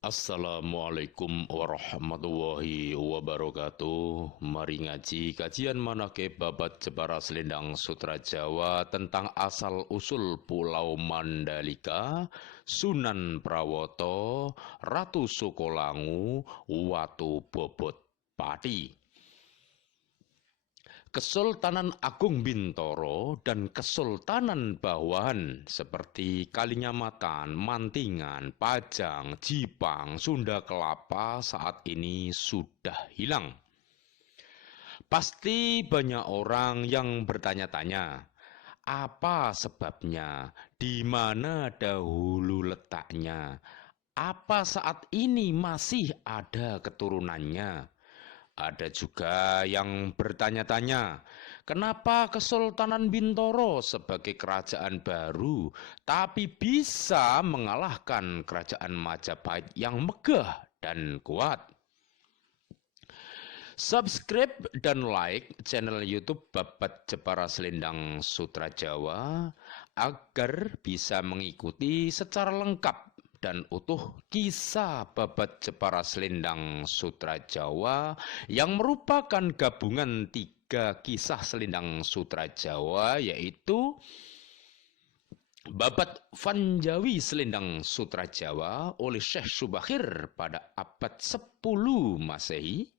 Assalamualaikum warahmatullahi wabarakatuh. Mari ngaji kajian manakib Babat Jepara Selendang Sutra Jawa tentang asal-usul Pulau Mandalika, Sunan Prawoto, Ratu Sukolangu, Watu Bobot Pati. Kesultanan Agung Bintoro dan Kesultanan Bawahan seperti Kalinyamatan, Mantingan, Pajang, Jipang, Sunda Kelapa saat ini sudah hilang. Pasti banyak orang yang bertanya-tanya, apa sebabnya? Di mana dahulu letaknya? Apa saat ini masih ada keturunannya? Ada juga yang bertanya-tanya, kenapa Kesultanan Bintoro sebagai kerajaan baru, tapi bisa mengalahkan kerajaan Majapahit yang megah dan kuat? Subscribe dan like channel YouTube Babat Jepara Selendang Sutra Jawa agar bisa mengikuti secara lengkap dan utuh kisah Babat Jepara Selendang Sutra Jawa yang merupakan gabungan 3 kisah Selendang Sutra Jawa, yaitu Babat Vanjawi Selendang Sutra Jawa oleh Syekh Subakir pada abad 10 Masehi,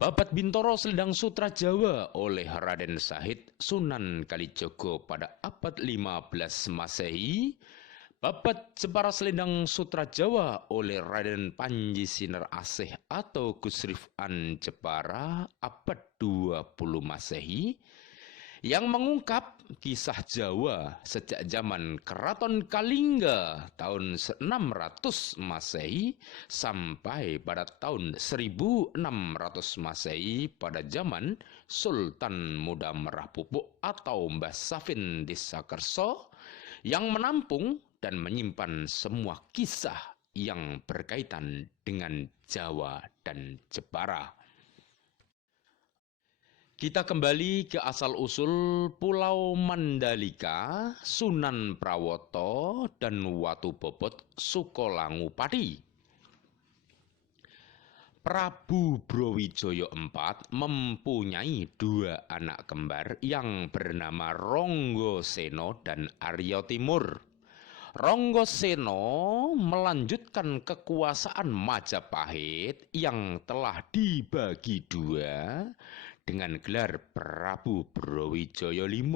Babat Bintoro Selendang Sutra Jawa oleh Raden Sahid Sunan Kalijogo pada abad 15 Masehi, Babat Jepara Selendang Sutra Jawa oleh Raden Panji Sinar Asih atau Gusrifan Jepara abad 20 Masehi, yang mengungkap kisah Jawa sejak zaman Keraton Kalingga tahun 600 Masehi sampai pada tahun 1600 Masehi pada zaman Sultan Muda Merah Pupuk atau Mbah Safin Desakerso, yang menampung dan menyimpan semua kisah yang berkaitan dengan Jawa dan Jepara. Kita kembali ke asal-usul Pulau Mandalika, Sunan Prawoto, dan Watu Bobot Sukolangu Pati. Prabu Browijaya IV mempunyai 2 anak kembar yang bernama Ronggoseno dan Arya Timur. Ronggoseno melanjutkan kekuasaan Majapahit yang telah dibagi 2 dengan gelar Prabu Brawijaya V.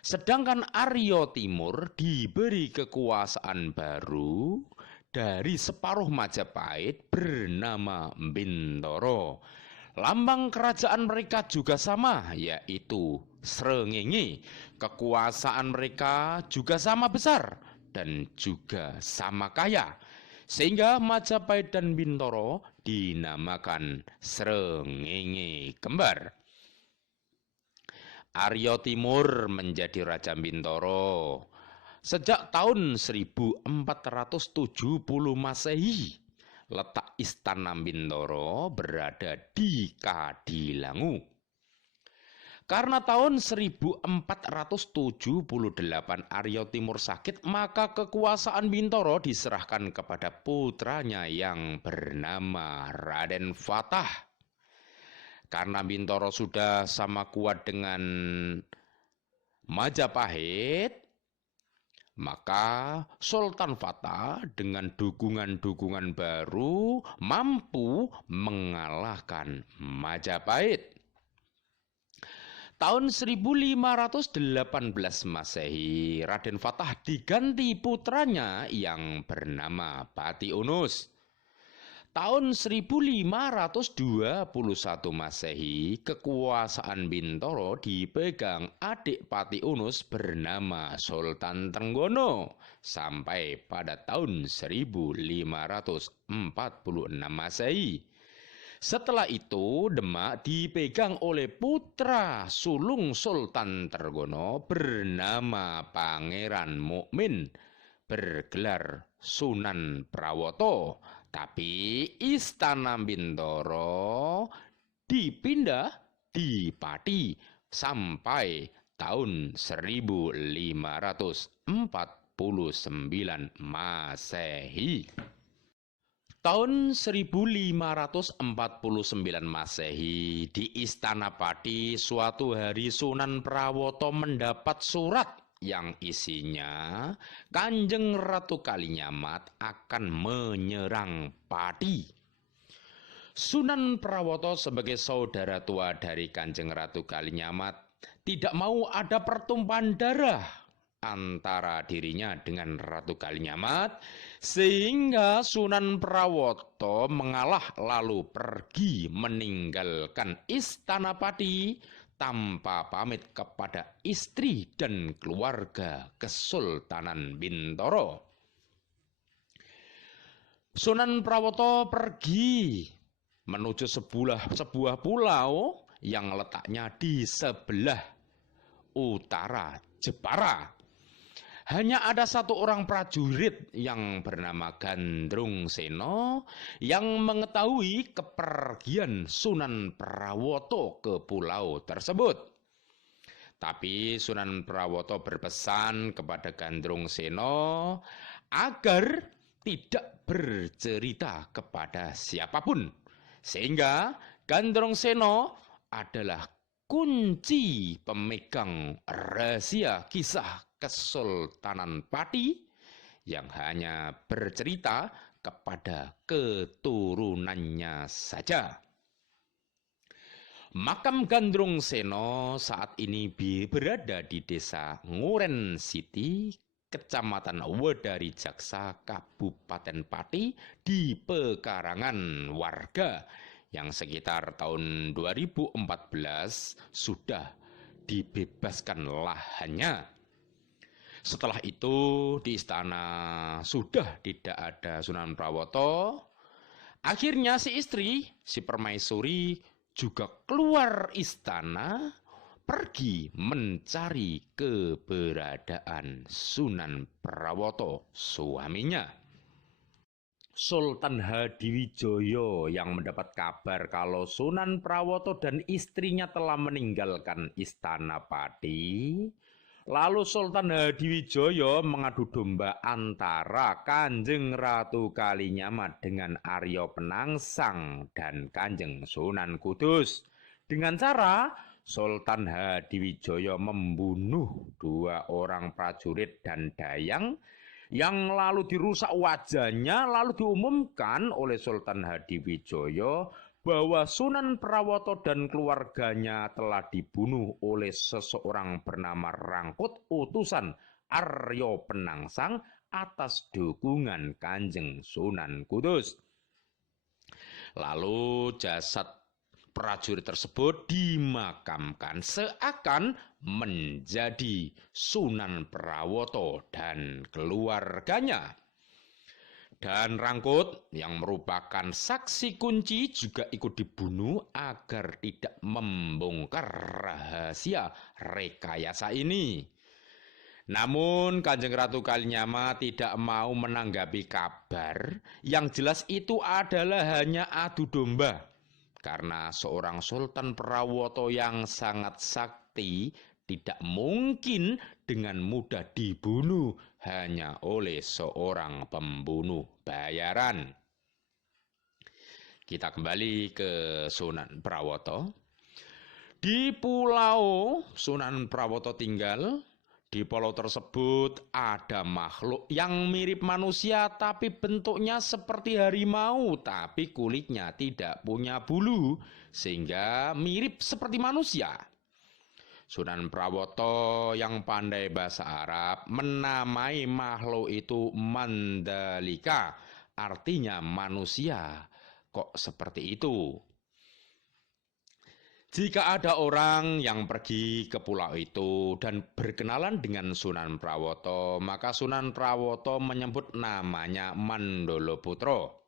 Sedangkan Arya Timur diberi kekuasaan baru dari separuh Majapahit bernama Bintoro. Lambang kerajaan mereka juga sama, yaitu srengenge. Kekuasaan mereka juga sama besar dan juga sama kaya, sehingga Majapahit dan Bintoro dinamakan srengenge kembar. Arya Timur menjadi Raja Bintoro sejak tahun 1470 Masehi. Letak Istana Bintoro berada di Kadilangu. Karena tahun 1478 Arya Timur sakit, maka kekuasaan Bintoro diserahkan kepada putranya yang bernama Raden Fatah. Karena Bintoro sudah sama kuat dengan Majapahit, maka Sultan Fatah dengan dukungan-dukungan baru mampu mengalahkan Majapahit. Tahun 1518 Masehi, Raden Fatah diganti putranya yang bernama Pati Unus. Tahun 1521 Masehi, kekuasaan Bintoro dipegang adik Pati Unus bernama Sultan Trenggono sampai pada tahun 1546 Masehi. Setelah itu, Demak dipegang oleh putra sulung Sultan Trenggono bernama Pangeran Mukmin, bergelar Sunan Prawoto, tapi Istana Bintoro dipindah di Pati sampai tahun 1549 Masehi. Tahun 1549 Masehi, di Istana Pati, suatu hari Sunan Prawoto mendapat surat yang isinya Kanjeng Ratu Kalinyamat akan menyerang Pati. Sunan Prawoto sebagai saudara tua dari Kanjeng Ratu Kalinyamat tidak mau ada pertumpahan darah antara dirinya dengan Ratu Kalinyamat, sehingga Sunan Prawoto mengalah lalu pergi meninggalkan Istana Pati tanpa pamit kepada istri dan keluarga Kesultanan Bintoro. Sunan Prawoto pergi menuju sebuah pulau yang letaknya di sebelah utara Jepara. Hanya ada satu orang prajurit yang bernama Gandrung Seno yang mengetahui kepergian Sunan Prawoto ke pulau tersebut. Tapi Sunan Prawoto berpesan kepada Gandrung Seno agar tidak bercerita kepada siapapun, sehingga Gandrung Seno adalah kunci pemegang rahasia kisah Kesultanan Pati yang hanya bercerita kepada keturunannya saja. Makam Gandrung Seno saat ini berada di desa Nguren Siti, Kecamatan Wedari Jaksa, Kabupaten Pati, di pekarangan warga yang sekitar tahun 2014 sudah dibebaskan lahannya. Setelah itu di istana sudah tidak ada Sunan Prawoto. Akhirnya si istri, si Permaisuri, juga keluar istana pergi mencari keberadaan Sunan Prawoto, suaminya. Sultan Hadiwijaya yang mendapat kabar kalau Sunan Prawoto dan istrinya telah meninggalkan Istana Pati, lalu Sultan Hadiwijaya mengadu domba antara Kanjeng Ratu Kalinyamat dengan Arya Penangsang dan Kanjeng Sunan Kudus. Dengan cara Sultan Hadiwijaya membunuh dua orang prajurit dan dayang yang lalu dirusak wajahnya, lalu diumumkan oleh Sultan Hadiwijaya bahwa Sunan Prawoto dan keluarganya telah dibunuh oleh seseorang bernama Rangkut, utusan Arya Penangsang atas dukungan Kanjeng Sunan Kudus. Lalu jasad prajurit tersebut dimakamkan seakan menjadi Sunan Prawoto dan keluarganya. Dan Rangkut yang merupakan saksi kunci juga ikut dibunuh agar tidak membongkar rahasia rekayasa ini. Namun Kanjeng Ratu Kalinyamat tidak mau menanggapi kabar, yang jelas itu adalah hanya adu domba. Karena seorang Sultan Prawoto yang sangat sakti tidak mungkin dengan mudah dibunuh hanya oleh seorang pembunuh bayaran. Kita kembali ke Sunan Prawoto. Di pulau Sunan Prawoto tinggal, di pulau tersebut ada makhluk yang mirip manusia tapi bentuknya seperti harimau, tapi kulitnya tidak punya bulu sehingga mirip seperti manusia. Sunan Prawoto yang pandai bahasa Arab menamai makhluk itu Mandalika, artinya manusia. Kok seperti itu? Jika ada orang yang pergi ke pulau itu dan berkenalan dengan Sunan Prawoto, maka Sunan Prawoto menyebut namanya Mandolo Putro.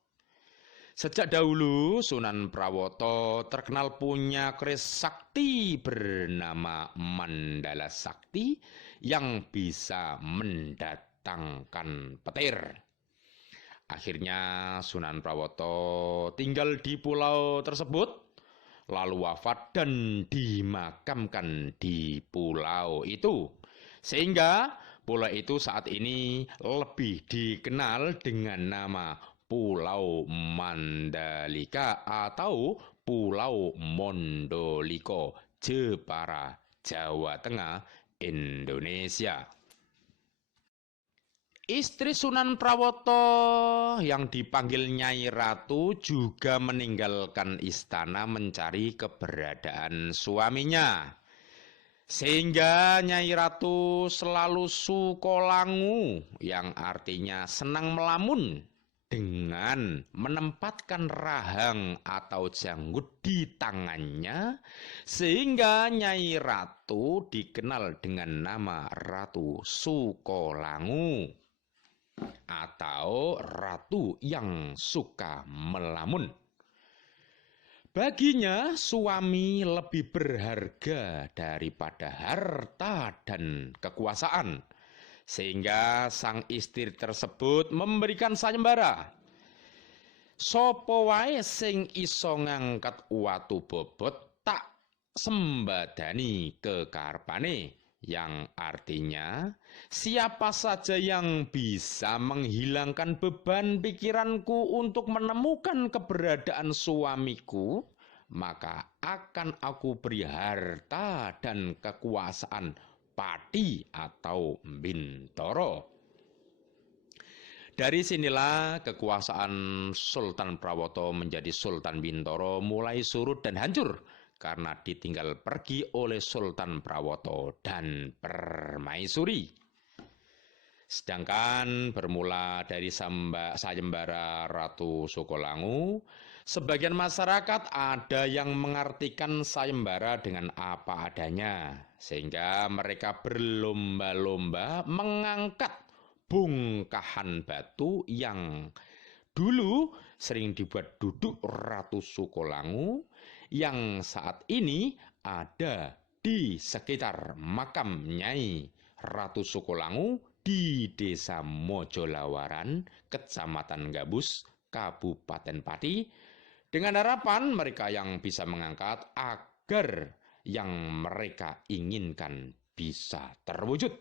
Sejak dahulu Sunan Prawoto terkenal punya keris sakti bernama Mandala Sakti yang bisa mendatangkan petir. Akhirnya Sunan Prawoto tinggal di pulau tersebut, lalu wafat dan dimakamkan di pulau itu. Sehingga pulau itu saat ini lebih dikenal dengan nama Pulau Mandalika atau Pulau Mondoliko, Jepara, Jawa Tengah, Indonesia. Istri Sunan Prawoto yang dipanggil Nyai Ratu juga meninggalkan istana mencari keberadaan suaminya. Sehingga Nyai Ratu selalu sukolangu, yang artinya senang melamun, dengan menempatkan rahang atau janggut di tangannya, sehingga Nyai Ratu dikenal dengan nama Ratu Sukolangu atau ratu yang suka melamun. Baginya suami lebih berharga daripada harta dan kekuasaan, sehingga sang istri tersebut memberikan sayembara. Sopo wae sing iso ngangkat watu bobot tak sembadani kekarepane, yang artinya siapa saja yang bisa menghilangkan beban pikiranku untuk menemukan keberadaan suamiku, maka akan aku beri harta dan kekuasaan pati atau bintoro. Dari sinilah kekuasaan Sultan Prawoto menjadi Sultan Bintoro mulai surut dan hancur karena ditinggal pergi oleh Sultan Prawoto dan Permaisuri. Sedangkan bermula dari sayembara Ratu Sukolangu, sebagian masyarakat ada yang mengartikan sayembara dengan apa adanya, sehingga mereka berlomba-lomba mengangkat bongkahan batu yang dulu sering dibuat duduk Ratu Sukolangu, yang saat ini ada di sekitar makam Nyai Ratu Sukolangu di Desa Mojolawaran, Kecamatan Gabus, Kabupaten Pati, dengan harapan mereka yang bisa mengangkat agar yang mereka inginkan bisa terwujud.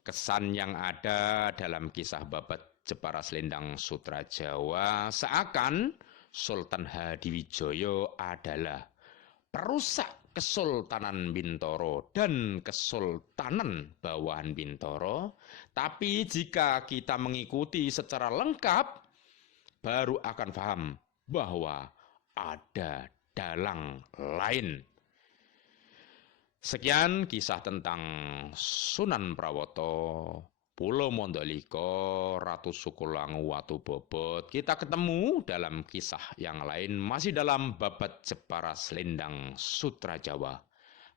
Kesan yang ada dalam kisah babat Jepara Selendang Sutra Jawa seakan Sultan Hadiwijoyo adalah perusak Kesultanan Bintoro dan Kesultanan Bawahan Bintoro. Tapi jika kita mengikuti secara lengkap, baru akan paham bahwa ada dalang lain. Sekian kisah tentang Sunan Prawoto, Pulau Mondoliko, Ratu Sukolangu, Watu Bobot. Kita ketemu dalam kisah yang lain masih dalam babat Jepara Selendang Sutra Jawa.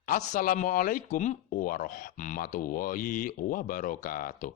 Assalamualaikum warahmatullahi wabarakatuh.